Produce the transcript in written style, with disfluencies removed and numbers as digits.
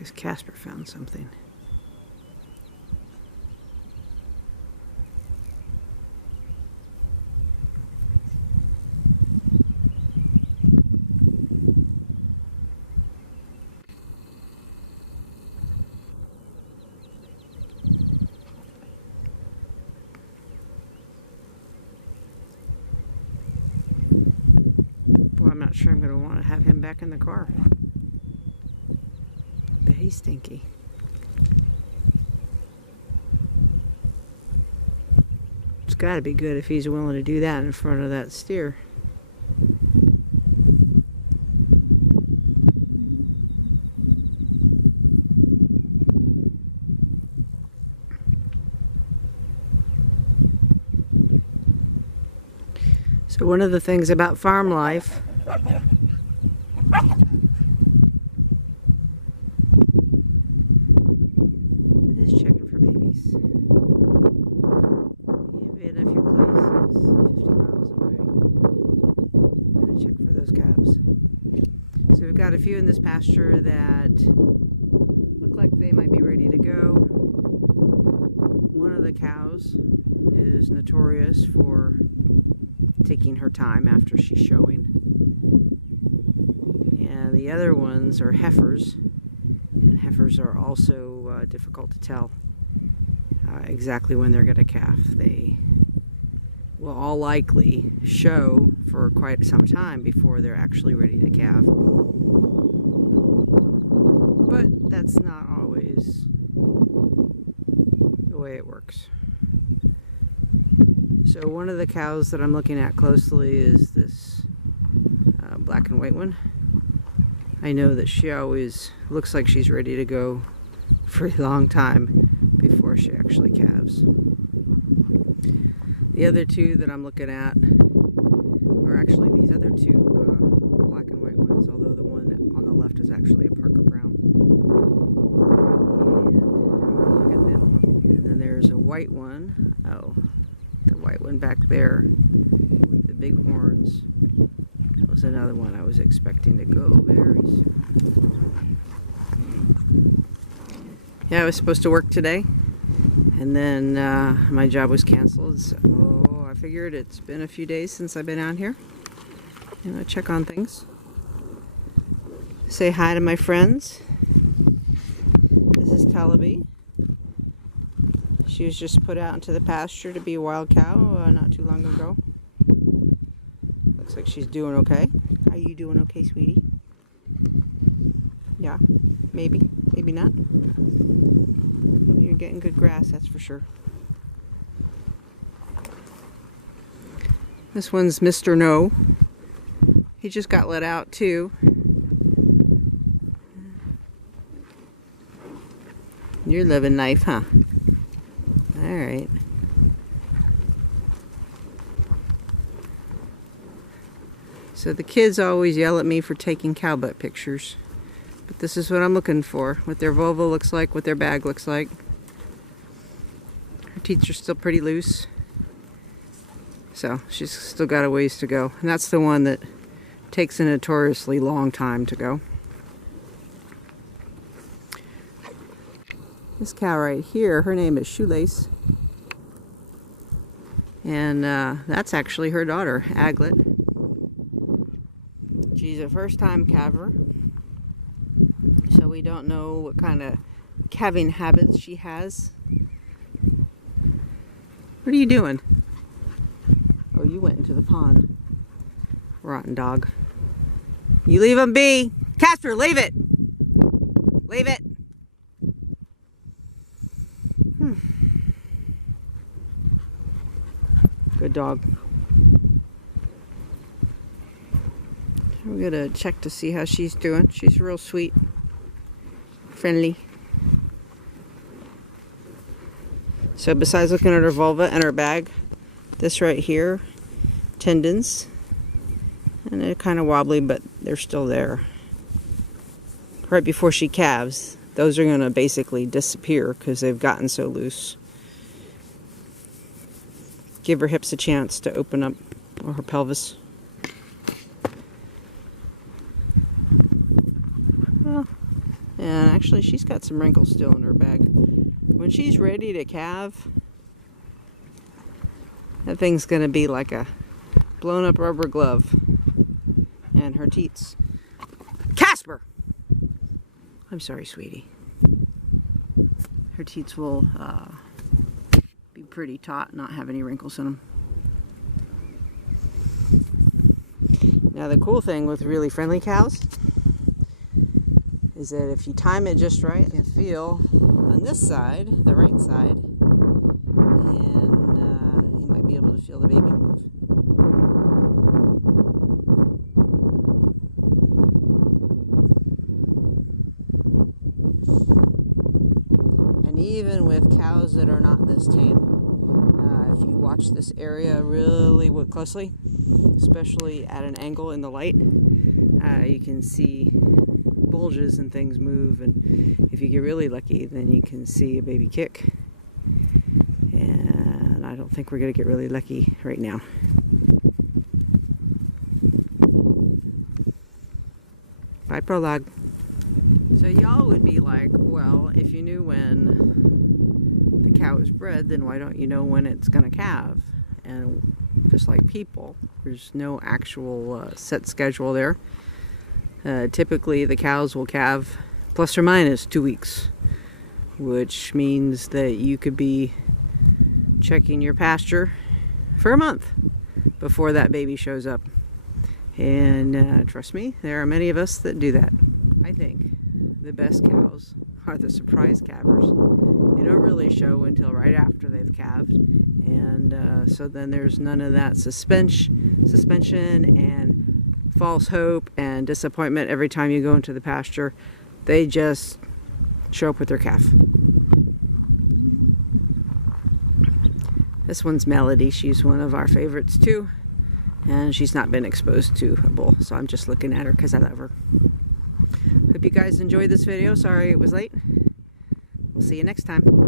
Guess Casper found something. Well, I'm not sure I'm going to want to have him back in the car. But he's stinky. It's got to be good if he's willing to do that in front of that steer. So one of the things about farm life is checking for babies. Even if your place is 50 miles away, you gotta check for those calves. So we've got a few in this pasture that look like they might be ready to go. One of the cows is notorious for taking her time after she's showing. And the other ones are heifers. And heifers are also difficult to tell exactly when they're going to calf. They will all likely show for quite some time before they're actually ready to calve. But that's not always the way it works. So one of the cows that I'm looking at closely is this black and white one. I know that she always looks like she's ready to go for a long time before she actually calves. The other two that I'm looking at are actually these other two black and white ones, although the one on the left is actually a Parker Brown. And I'm going to look at them. And then there's a white one. Oh, the white one back there with the big horns. That was another one I was expecting to go very soon. Yeah, I was supposed to work today, and then my job was canceled, so I figured it's been a few days since I've been out here. And I'll check on things. Say hi to my friends. This is Calving. She was just put out into the pasture to be a wild cow not too long ago. Looks like she's doing okay. Are you doing okay, sweetie? Yeah, maybe, maybe not. You're getting good grass, that's for sure. This one's Mr. No. He just got let out too. You're living life, huh? Alright. So the kids always yell at me for taking cow butt pictures. But this is what I'm looking for. What their vulva looks like, what their bag looks like. Her teeth are still pretty loose. So she's still got a ways to go. And that's the one that takes a notoriously long time to go. This cow right here, her name is Shoelace. And that's actually her daughter, Aglet. She's a first-time calver. So we don't know what kind of calving habits she has. What are you doing? Oh, you went into the pond. Rotten dog. You leave him be. Casper, leave it. Leave it. Good dog. We're gonna check to see how she's doing. She's real sweet. Friendly. So besides looking at her vulva and her bag, this right here, tendons. And they're kind of wobbly, but they're still there. Right before she calves, those are going to basically disappear because they've gotten so loose. Give her hips a chance to open up, or her pelvis. Well, and Actually, she's got some wrinkles still in her bag. When she's ready to calve, that thing's gonna be like a blown up rubber glove. And her teats. Casper! I'm sorry, sweetie. Her teats will be pretty taut, not have any wrinkles in them. Now the cool thing with really friendly cows is that if you time it just right, you can feel on this side, the right side, and you might be able to feel the baby move. And even with cows that are not this tame, if you watch this area really closely, especially at an angle in the light, you can see bulges and things move, and if you get really lucky, then you can see a baby kick. And I don't think we're going to get really lucky right now. Bye, prologue. So y'all would be like, well, if you knew when the cow is bred, then why don't you know when it's going to calve? And just like people, there's no actual set schedule there. Typically the cows will calve plus or minus 2 weeks, which means that you could be checking your pasture for a month before that baby shows up. And trust me, there are many of us that do that. I think the best cows are the surprise calvers. They don't really show until right after they've calved, and so then there's none of that suspension and false hope and disappointment every time you go into the pasture. They just show up with their calf. This one's Melody. She's one of our favorites too, and she's not been exposed to a bull, so I'm just looking at her because I love her. Hope you guys enjoyed this video. Sorry it was late. We'll see you next time.